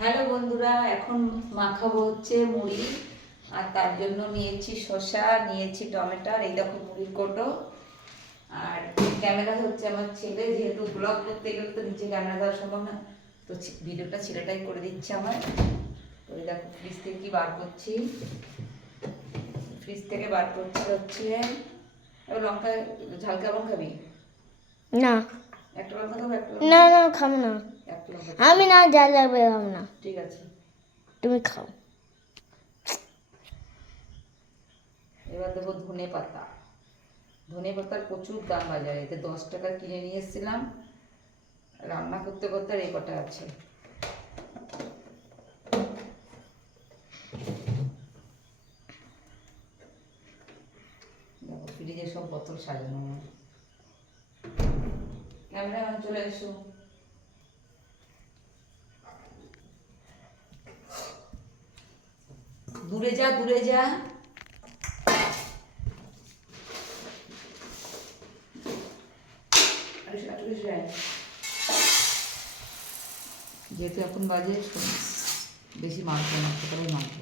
Hello বন্ধুরা এখন মাখাবো হচ্ছে মুড়ি আর তার জন্য নিয়েছি শসা নিয়েছি টমেটোর এই দেখো মুড়ির কোটো। আর ক্যামেরা হচ্ছে আমার ছেলে যেহেতু ব্লগ করতে গেলে তো নিচে ক্যামেরা দেওয়া সম্ভব না তো ভিডিওটা ছেলেটাই করে দিচ্ছে আমার। তো এই দেখো ফ্রিজ থেকে কি বার করছি। ফ্রিজ থেকে বার করছি হচ্ছে লঙ্কা ঝাল কেমন খাবি? না। একটা লঙ্কা দেবো একটা না না খাব না। আমি না যা লাগবে খাব না। ঠিক আছে। তুমি খাও। এবার দেবো ধনে পাতা। ধনে পাতার প্রচুর দাম বাজারে। এতে দশ টাকা কিনে নিয়ে এসেছিলাম। রান্না করতে করতে এই কটা আছে। দেখো ফ্রিজে সব বোতল সাজানো। ক্যামেরা চলে এসো। দূরে যা দূরে যা। যেহেতু এখন বাজে বেশি মাংস মাংস করে মাংস।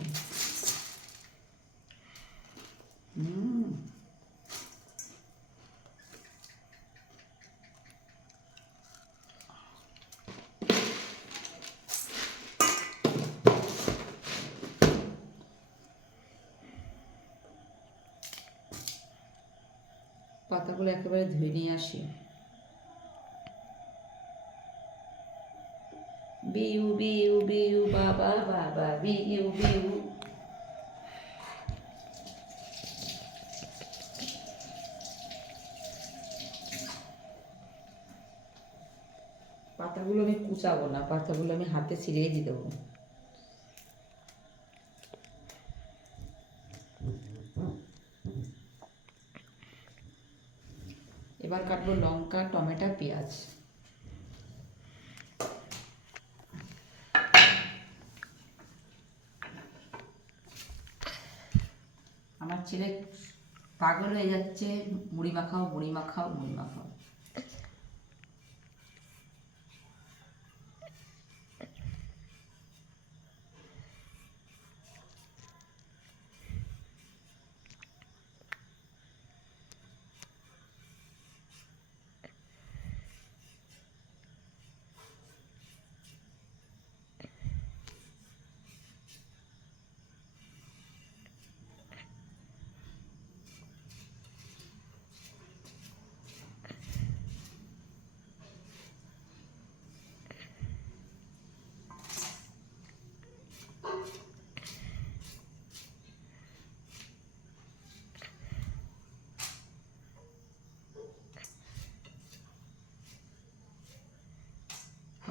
পাতাগুলো একেবারে ধুয়ে নিয়ে আসি। বিউ বিউ বিউ, বাবা বাবা, বিউ বিউ। পাতাগুলো আমি কুচাবো না, পাতাগুলো আমি হাতে ছিঁড়েই দিয়ে দেবো। এবার কাটবো লঙ্কা, টমেটো, পেঁয়াজ। আমার ছেলে পাগল হয়ে যাচ্ছে, মুড়ি মাখাও মুড়ি মাখাও মুড়ি মাখাও।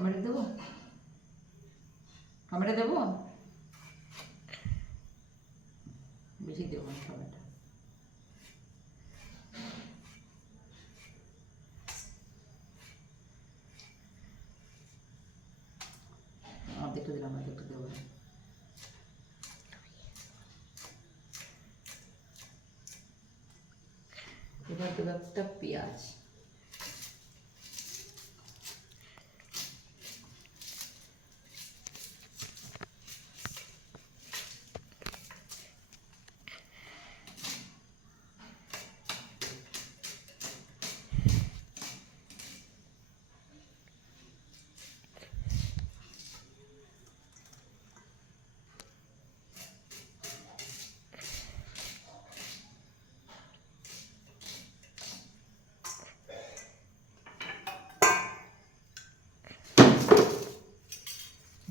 টমেটো দেবো? টমেটো দেবো? বেশি দেবো না টমেটো অর্ধেকটা দিলাম, অর্ধেকটা দেবো। এবার দেবো একটা পেঁয়াজ।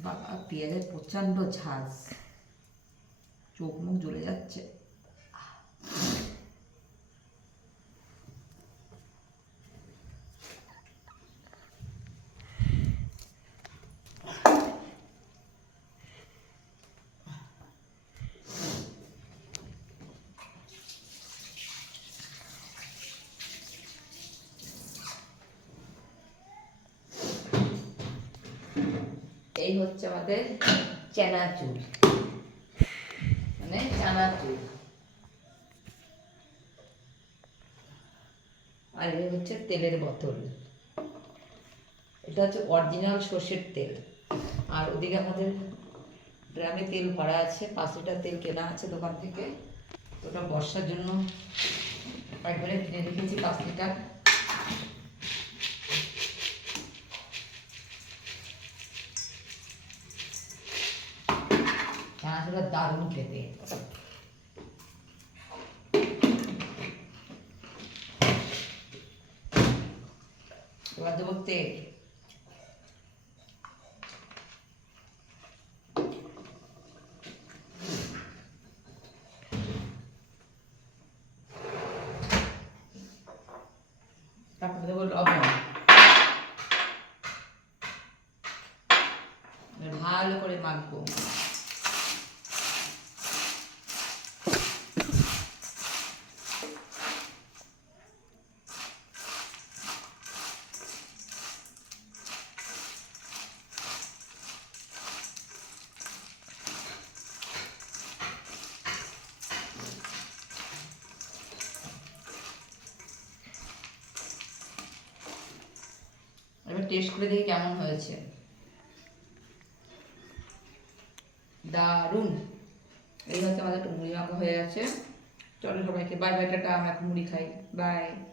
বাবা পেঁয়াজের প্রচণ্ড ঝাঁজ। চোখ মুখ জ্বলে যাচ্ছে। এই হচ্ছে আমাদের চানাচুর মানে চানাচুর আর এই হচ্ছে তেলের বোতল। এটা হচ্ছে অরিজিনাল সর্ষের তেল। আর ওদিকে আমাদের ড্রামে তেল ভরা আছে, পাঁচ লিটার তেল কেনা আছে দোকান থেকে। ওটা বর্ষার জন্য একবারে কিনে রেখেছি পাঁচ লিটার। চানাচুরা দারুণ খেতে। এবার দেবো তেল। ভালো করে মাখবো এবার টেস্ট করে দেখি কেমন হয়েছে। দারুণ। এই হচ্ছে আমাদের মুড়ি মাখা হয়ে গেছে। চলো সবাইকে, বাই বাই, টাটা, আমরা মুড়ি খাই। বাই।